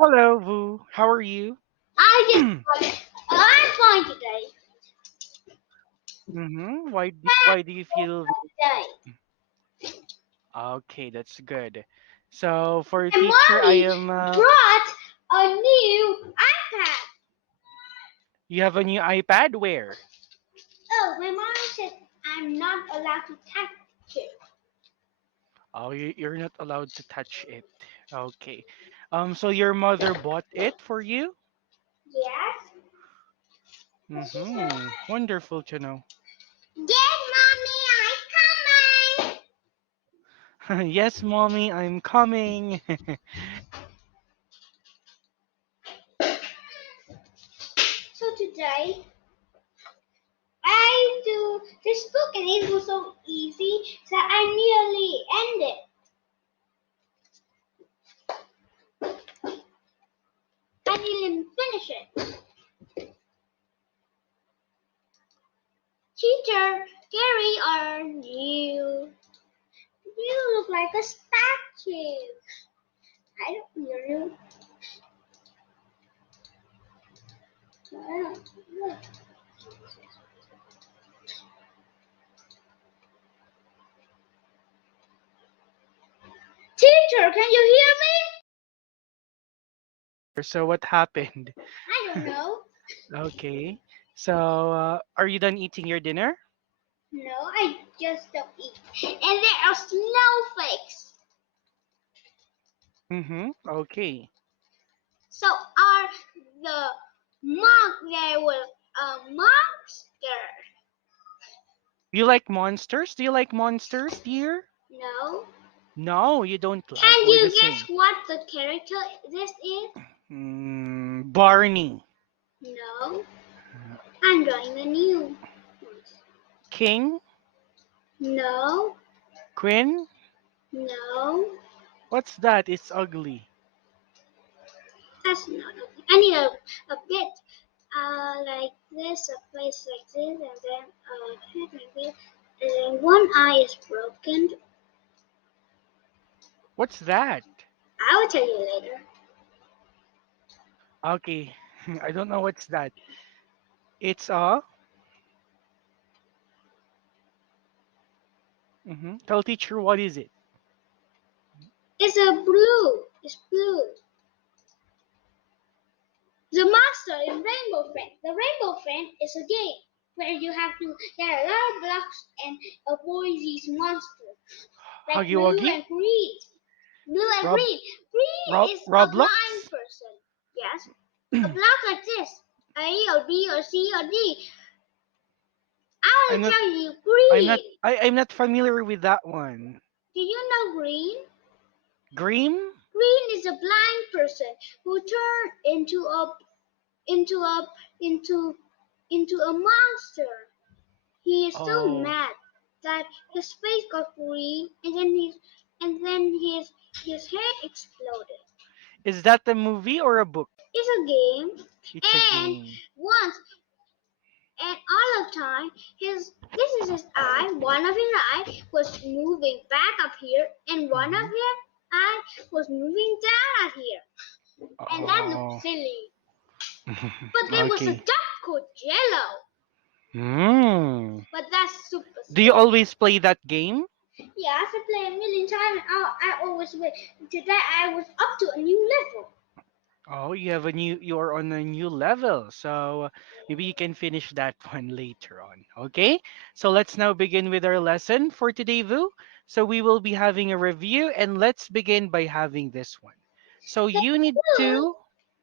Hello, Vu. How are you? I just got it. I'm fine today. Why do you feel Today. okay? That's good. So for a And teacher, I mommy am. brought a new iPad. You have a new iPad. Where? Oh, my mom said I'm not allowed to touch it. Oh, you're not allowed to touch it. Okay. So your mother bought it for you. Yes. Wonderful to know. Yes, mommy, I'm coming. Yes, mommy, I'm coming. So today I do this book and it was so easy that I nearly ended. I didn't finish it. Teacher, Gary, are you? You look like a statue. I don't hear you. I don't look. Teacher, can you hear me? So what happened? I don't know. Okay. So are you done eating your dinner? No, I just don't eat. And there are snowflakes. Okay. So are the monk there was a monster? You like monsters? Do you like monsters, dear? No. No, you don't like. Can We're the you guess same. what the character this is? Barney. No. I'm drawing a new one. King? No. Queen? No. What's that? It's ugly. That's not okay. I need a bit like this, a face like this, and then a head like this, and then one eye is broken. What's that? I will tell you later. Okay. I don't know what's that. It's a. Tell teacher what is it? It's a blue. It's blue. The monster is Rainbow Friend. The Rainbow Friend is a game where you have to get a lot of blocks and avoid these monsters, like Huggy blue Wuggy? and green. Blue and Rob green. Green is a blind Roblox? person. Yes. A block like this. A or B or C or D. I I'm will not tell you I'm not green. I'm not familiar with that one. Do you know green? Green? Green is a blind person who turned into a into into a monster. He is so Oh. mad that his face got green and then his head exploded. Is that a movie or a book? It's a game It's a and game. once and all the time this is his eye. One of his eye was moving back up here and one of Mm-hmm. his eye was moving down up here. And that looked Oh. silly. But there was a Okay. duck called Jello. Hmm. But that's super Do you silly. always play that game? Yeah, I play a million times and I always win. Today I was up to a new level. Oh, you're on a new level. So maybe you can finish that one later on. Okay? So let's now begin with our lesson for today, Vu. So we will be having a review and let's begin by having this one. So The you need food to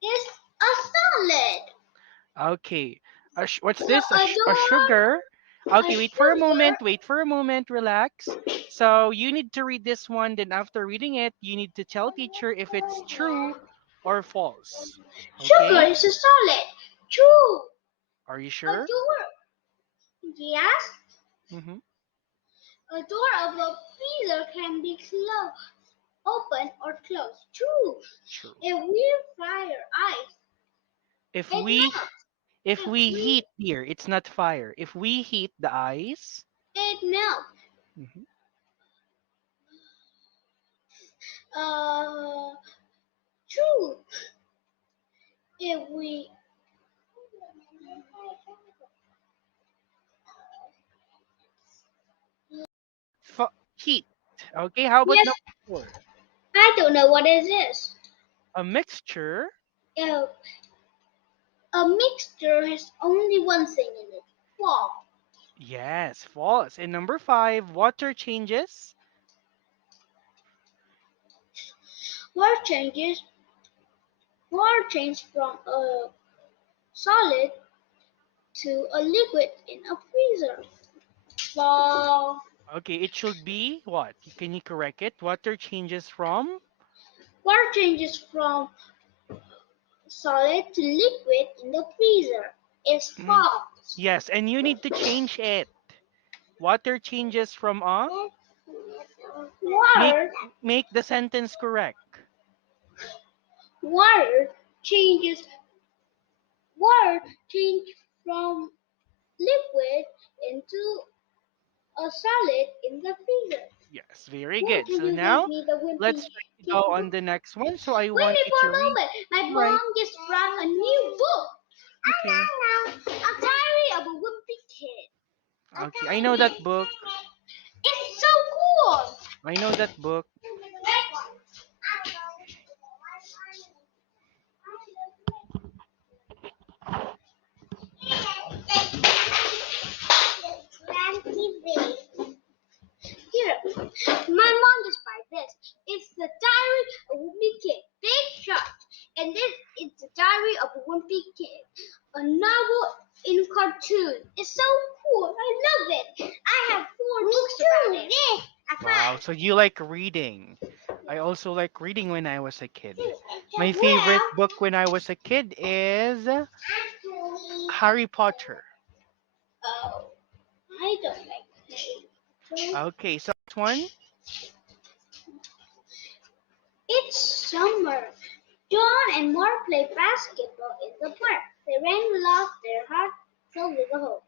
is a salad. okay. What's So this? a A door, sugar. a Okay, wait for a moment. sugar. Wait for a moment. Relax. So you need to read this one. Then after reading it, you need to tell teacher if it's true or false. Sugar Okay? is a solid. True. Are you A sure? door. Yes. Mm-hmm. A door of a freezer can be closed, open or closed. True. True. A wheel fire ice. If It we melts. if If we we heat here, it's not fire. If we heat the ice, it melts. mhm, Uh, true. Okay, how about Yes, number four? I don't know what it is. A mixture. Uh, a mixture has only one thing in it. Fall. Yes, false. And number five, water changes. Water changes. Water changes from a solid to a liquid in a freezer. Fall. Okay, it should be what? Can you correct it? Water changes from. Water changes from solid to liquid in the freezer. Is Mm, false. yes, and you need to change it. Water changes from make Water, make the sentence correct. water changes. Water changes from liquid into a solid in the freezer. Yes, very Who good. can So you give now me the wimpy let's try to go kid on book? the next one. So I Wait want me you for to a read. moment. My Right. mom just brought a new book. Okay. A diary of a wimpy kid. Okay. I know that book. It's so cool. I know that book. Here, my mom just buy this. It's the Diary of a Wimpy Kid, big shot. And this is the Diary of a Wimpy Kid, a novel in cartoon. It's so cool. I love it. I have four books about it. I Wow. five. So you like reading. I also like reading when I was a kid. My favorite Well, book when I was a kid is actually, Harry Potter. oh, I don't like it. Okay, so this one. It's summer. John and Mark play basketball in the park. They ran lost their heart filled with a hope.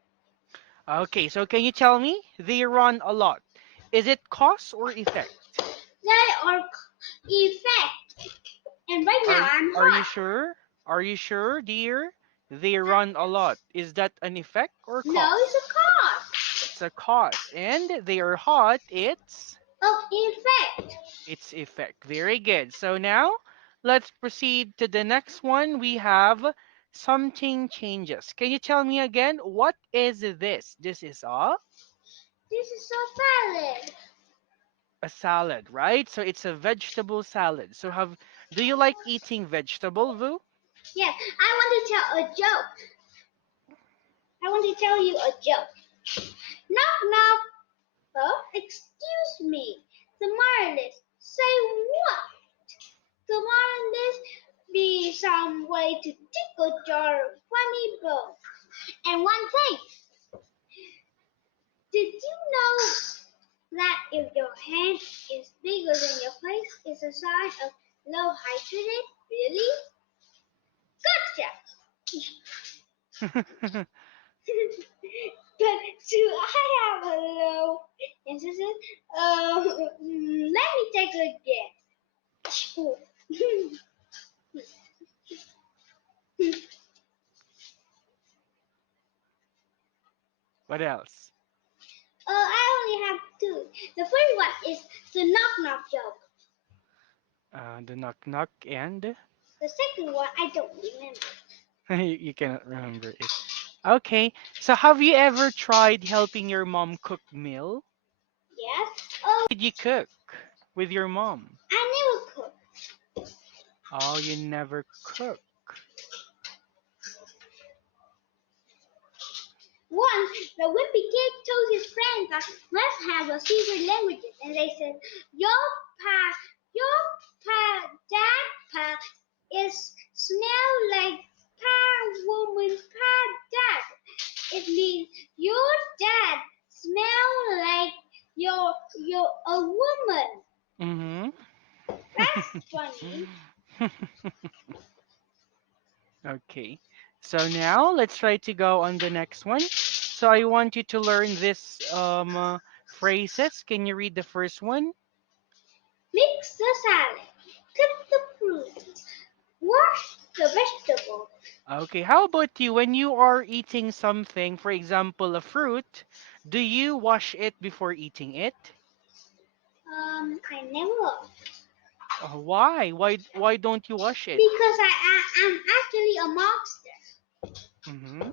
Okay, so can you tell me? They run a lot. Is it cause or effect? They are effect. And right now I'm Are you hot. sure? Are you sure, dear? They run a lot. Is that an effect or No, it's cause? a cause It's a cause. And they are hot. of effect. It's effect. Very good. So now let's proceed to the next one. We have something changes. Can you tell me again? What is this? This is This is so valid. a salad, right? So it's a vegetable salad. So have do you like eating vegetable, Vu? Yes, I want to tell a joke. I want to tell you a joke. Knock knock. Oh, excuse me. The marvelous. Say what? The marvelous be some way to tickle your funny bone. And one thing, did you know that if your hand is bigger than your face, it's a sign of low hydrogen? Really? Gotcha! But do I have a low incident? Let me take a guess. What else? I only have two. The first one is the knock knock joke. The knock knock and The second one I don't remember. you cannot remember it. Okay. So have you ever tried helping your mom cook meal? Yes? Oh, Did you cook with your mom? I never cook. Oh, you never cook. Once, the wimpy kid told his friends that let's have a secret languages, and they said, dad pa is smell like pa woman pa dad. It means your dad smell like you're a woman. Mm-hmm. That's funny. Okay. So now let's try to go on the next one. So I want you to learn this phrases. Can you read the first one? Mix the salad, cut the fruit, wash the vegetable. Okay. How about you? When you are eating something, for example, a fruit, do you wash it before eating it? I never. Why? Why don't you wash it? Because I'm actually a monster. Mm-hmm.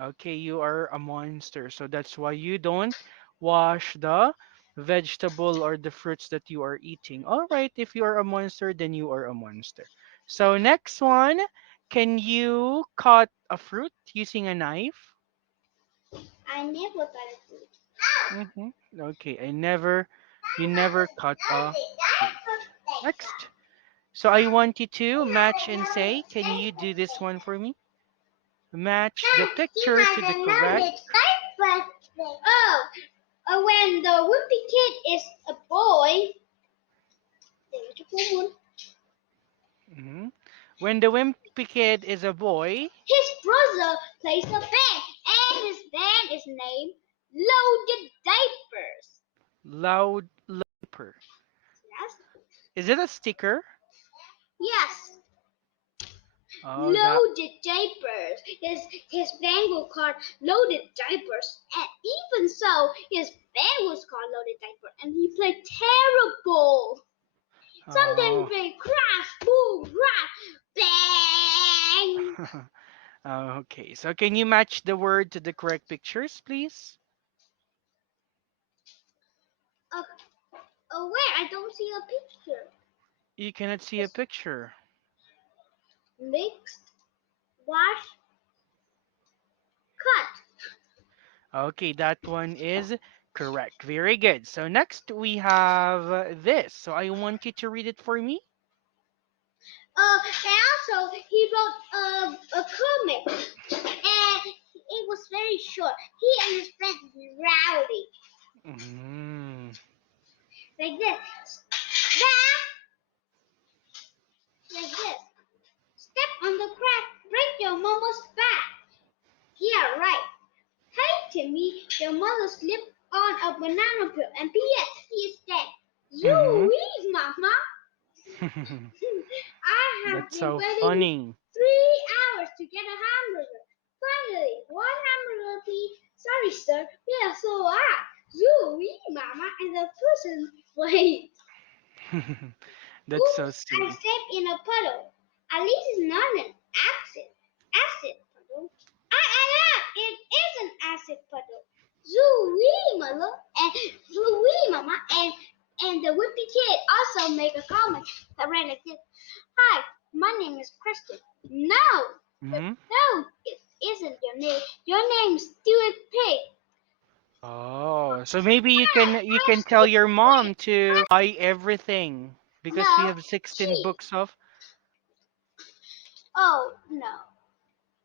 Okay, you are a monster, so that's why you don't wash the vegetable or the fruits that you are eating. All right, if you are a monster, then you are a monster. So next one, can you cut a fruit using a knife? I never got a food. Mm-hmm. Okay, you never cut a fruit. Next. So I want you to match and say, can you do this one for me? Match the He picture has to the another correct. type. Oh, when the wimpy kid is a boy, Mhm. When the wimpy kid is a boy, his brother plays a band, and his band is named Loaded Diapers. loud leper. Yes, Is it a sticker? yes, Oh, that. Loaded Diapers. His band was called Loaded Diapers, and even so, his band was called Loaded Diaper, and he played terrible. Sometimes Oh. they crash, boom, crash, bang. Okay. So can you match the word to the correct pictures, please? Uh, where? I don't see a picture. You cannot see a It's picture. mixed, wash, cut. Okay, that one is correct. Very good. So next we have this. So I want you to read it for me. And also he wrote a comic, and it was very short. He and his friends were rowdy, Mm. like this. That, like this. Step on the crack, break your mama's back. Yeah, right. Hey, Timmy, your mother slipped on a banana peel, and P.S. He is dead. Mm-hmm. You read, Mama. I have That's been so waiting funny. 3 hours to get a hamburger. Finally, one hamburger, please. Sorry, sir. We are so hot. You read, Mama, and the person wait. That's so Oops, I silly. stepped in a puddle. At least it's not an acid puddle. It is an acid puddle. Zooey, mother, and Zooey, mama, and the whippy kid also make a comment that ran like this. Hi, my name is Kristen. No, Hmm. no, it isn't your name. Your name's Stuart Pig. Oh, so maybe you can I'm tell Stuart your Pig. mom to buy everything because we No, have 16 she. books of. Oh no.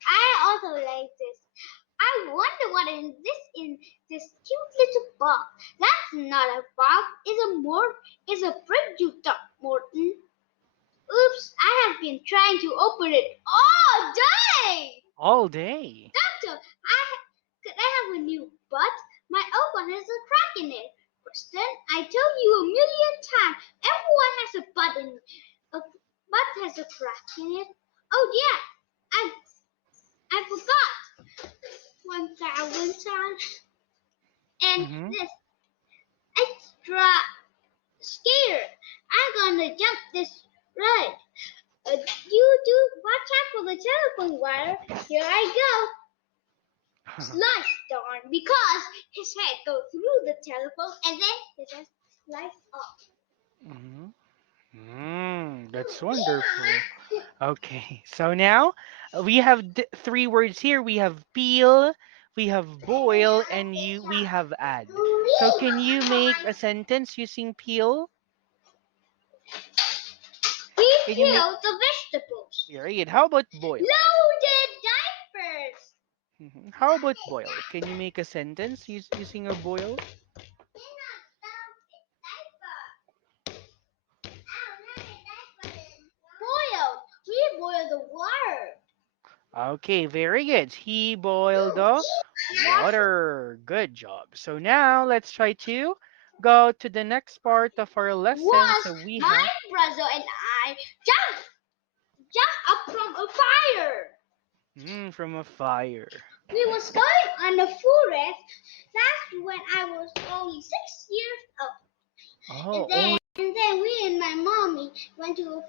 I also like this. I wonder what in this cute little box. That's not a box. It's a brick you took, Morton. Oops, I have been trying to open it all day. All day. Doctor, could I have a new butt? My old one has a crack in it. Kristen, I told you a million times. Everyone has a butt in a butt has a crack in it. Oh yeah, I forgot 1,000 times. And Mm-hmm. this extra scared. I'm gonna jump this ride. You do watch out for the telephone wire. Here I go. Slice darn, because his head goes through the telephone and then his head slides off. Mm-hmm. That's wonderful. Okay, so now we have three words here. We have peel, we have boil, and we have add. So can you make a sentence using peel? We Can you make peel the vegetables. Right? How about boil? Loaded diapers. How about boil? Can you make a sentence using a boil? Boiled. We boil the water. Okay, very good. He boiled the Water. water. Good job. So now let's try to go to the next part of our lesson. Was So we my have brother and I jumped up from a fire. from a fire. We was going on the forest. That's when I was only 6 years old. Oh, And then only and then we and my mommy went to a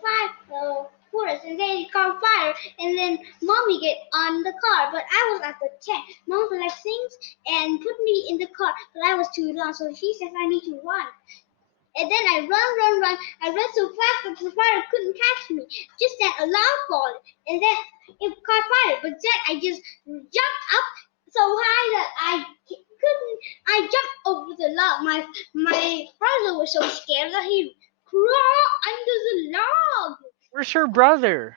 forest, and then it caught fire. And then mommy get on the car, but I was at the tent. Mom collects things and put me in the car, but I was too long, so she says I need to run. And then I run. I ran so fast that the fire couldn't catch me. Just then a log fallen, and then it caught fire. But then I just jumped up so high that I couldn't. I jumped over the log. My brother was so scared that he crawled under the log. where's your brother?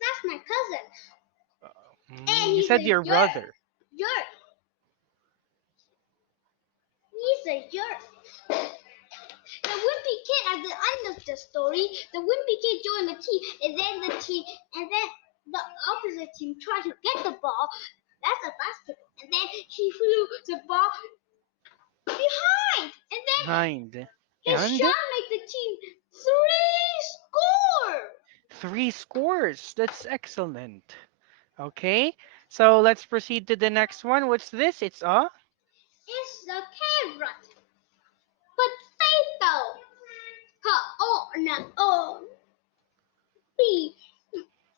That's my cousin, Uh, and you he's said a your jerk. brother. Jerk. He's a jerk. The wimpy kid at the end of the story, the wimpy kid joined the team, and then the opposite team tried to get the ball. That's a basketball, and then he threw the ball behind, and then Behind. his And shot made the team score. three scores. That's excellent. Okay, so let's proceed to the next one. What's this? It's a It's the carrot, potato, oh,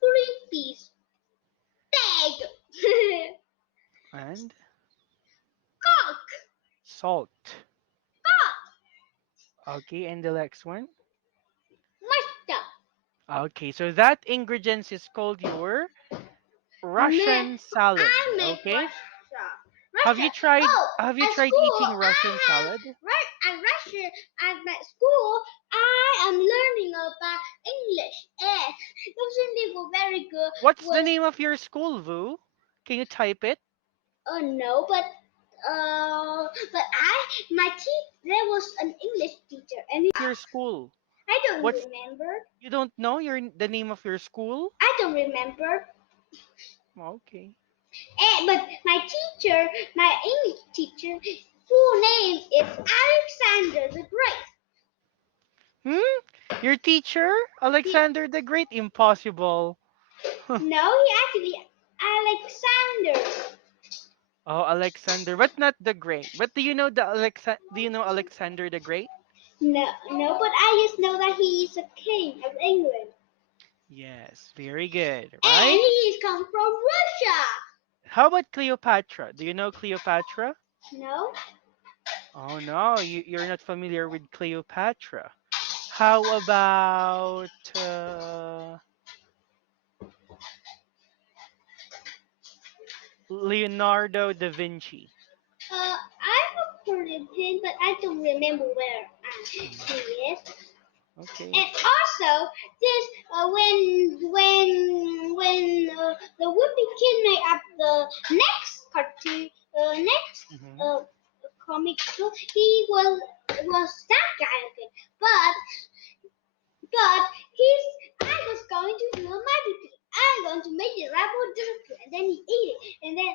three piece bag, and cock, salt. cock, Okay, and the next one. mustard. Okay, so that ingredients is called your Ma- Russian salad. I make Okay, Russia. have you Russia. tried? Oh, Have you at tried school, eating Russian I have salad? right at Russia at my school. I am learning about English, and something was very good What's the was name of your school, Vu? Can you type it? no, but my there was an English teacher, and Your school. I don't What's remember. you don't know the name of your school? I don't remember. Okay. But my English teacher, full name is Alexander the Great. Hmm? Your teacher, He, Alexander the Great? Impossible. no, he actually Alexander. Oh, Alexander, but not the Great. But do you know the Alexa? Do you know Alexander the Great? No, no, but I just know that he is a king of England, Yes, very good. and Right? he is come from Russia. How about Cleopatra? Do you know Cleopatra? No, Oh no, you're not familiar with Cleopatra. How about Leonardo da Vinci? I have heard of him, but I don't remember where he Hmm, is. okay. And also, this the Whoopi Kid made up the next cartoon, next Hmm. uh, comic book, he was that guy again, but he's I was going to do a magic trick. I'm going to make the rabbit disappear, and then he ate it, and then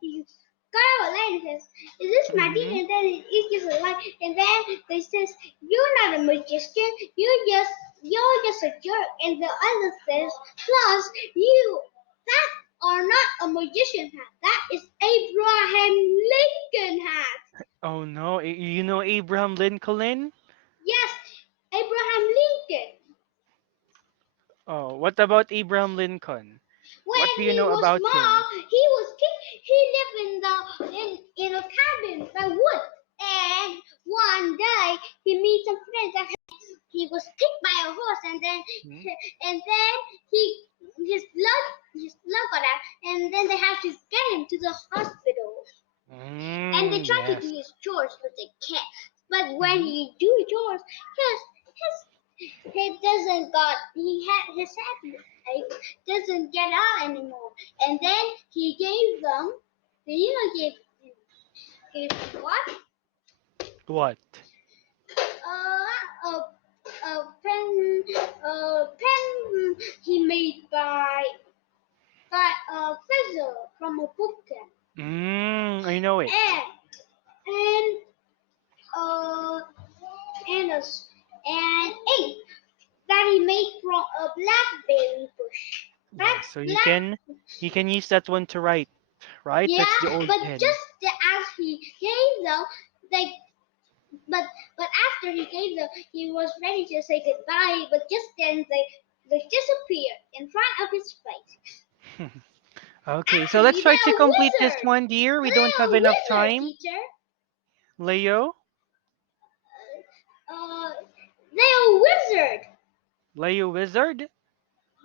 he got out a light and says, "Is this magic?" Hmm. And then it gives a light, and then they says, "You're not a magician. You're just a jerk." And the other says, "Plus, you that are not a magician hat. That is Abraham Lincoln hat." Oh no, you know Abraham Lincoln? Yes, Abraham Lincoln. Oh, what about Abraham Lincoln? What When do you he know was about him? small, he lived in a cabin by wood. And one day he meets some friends, and he was kicked by a horse, and then Hmm? and then he his blood got out, and then they have to get him to the hospital. And they try to Yes. do his chores, but they can't. But when Hmm. he do chores, he doesn't got he had his head doesn't get out anymore. And then he gave them, you know, gave what? What? A pen he made by a feather from a book. I know it. And and uh and a and ink that he made from a blackberry bush. Yeah, so Black, you can use that one to write, right? yeah, That's the old but pen. just as he gave them, they but but after he was ready to say goodbye, but just then they disappeared in front of his face. Okay, so let's Actually, try to they're a complete this wizard. one, dear. We don't They're have a enough wizard, time. teacher. Leo? Uh, they're a wizard. Leo Wizard?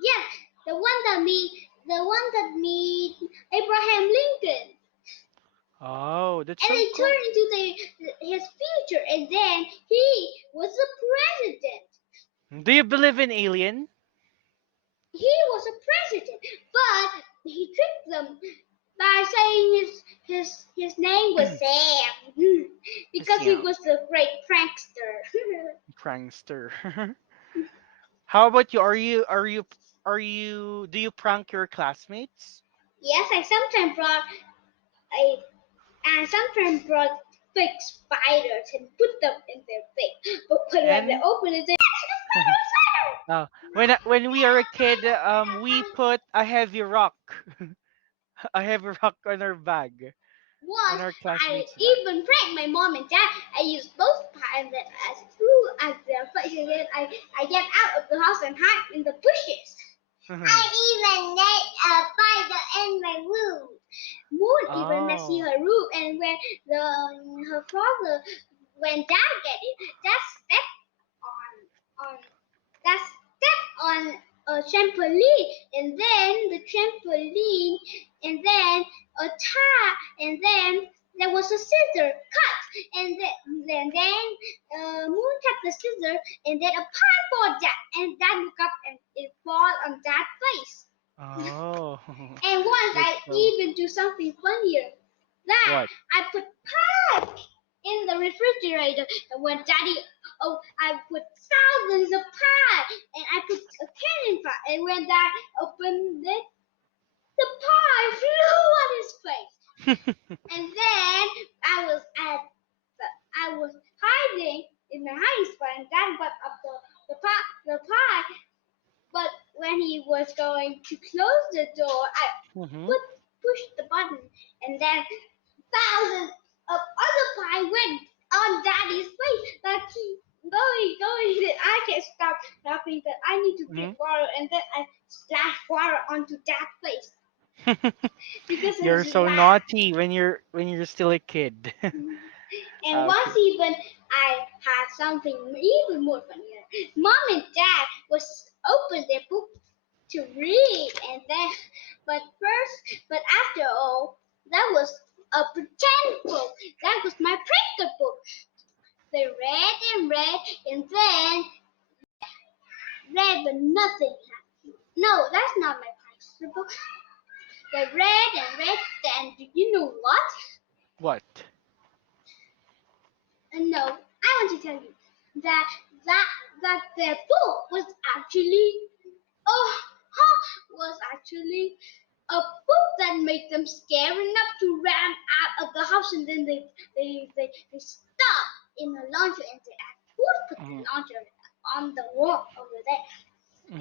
Yes, the one that meet Abraham Lincoln, Oh, that's and so they cool. turned into his future, and then he was the president. Do you believe in alien? He was a president, but he tricked them by saying his name was Sam because he Siam. was a great prankster. Prankster. How about you? Do you prank your classmates? Yes, I sometimes brought fake spiders and put them in their face. But when they And open it, they uh, when we are a kid, we put a heavy rock, a heavy rock on our bag, on once our I classmates' bag. even pranked my mom and dad. I used both pies that I threw at their face, and then I get out of the house and hide in the bushes. I even made a spider in my room. Moon even messy Oh. her room, and when her father, when dad get it, dad stepped on that step on a trampoline, and then the trampoline, and then a tie, and then there was a scissor cut, and then Moon cut the scissor, and then a pie for that, and that look up and it fall on that face. Oh. And once That's I so. even do something funnier. That What? I put pie in the refrigerator, and when Daddy, oh, I put thousands of pie, and I put a cannon pie, and when Dad opened it, the pie flew on his face, and then I was hiding in the hiding spot, and Dad got up the pie, but when he was going to close the door, I Mm-hmm. put pushed the button, and then thousands of other pie went on Daddy's face. That he going that I can't stop laughing. That I need to Mm-hmm. get water, and then I splashed water onto Dad's face because of You're his so laugh. naughty when you're still a kid. And once Okay. even I had something even more funnier. Mom and Dad was open their book to read, and then but after all, that was a pretend book. That was my printed book. They read and read, and then read, but nothing happened. No, that's not my printed book. They read and read, and do you know what? What? No, I want to tell you that that that their book was actually oh was actually a book that made them scared enough to run out of the house, and then they stopped in the launcher, and they at first put the Mm-hmm. launcher on the wall over there,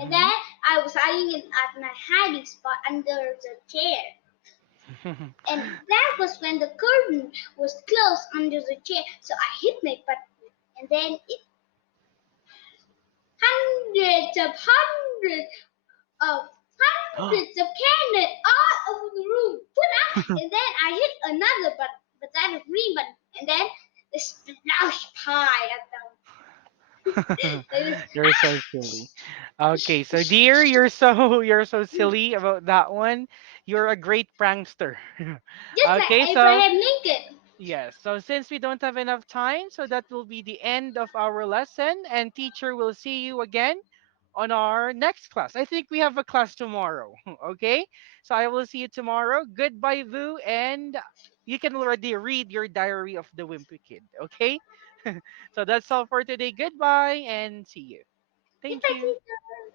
and Mm-hmm. then I was hiding at my hiding spot under the chair, and that was when the curtain was closed under the chair, so I hit my butt, and then it hundreds of hundreds of cannons all over the room. Put out, and then I hit another button, but that is green button, and then the splash pie at them. It was You're so silly. Okay, so dear, you're so you're so silly about that one. You're a great prankster. just Okay, like so Abraham Lincoln. yes, so since we don't have enough time, so that will be the end of our lesson, and teacher will see you again on our next class. I think we have a class tomorrow. Okay, so I will see you tomorrow. Goodbye, Vu, and you can already read your diary of the Wimpy Kid. Okay, so that's all for today. Goodbye, and see you. Thank Goodbye, you. teacher.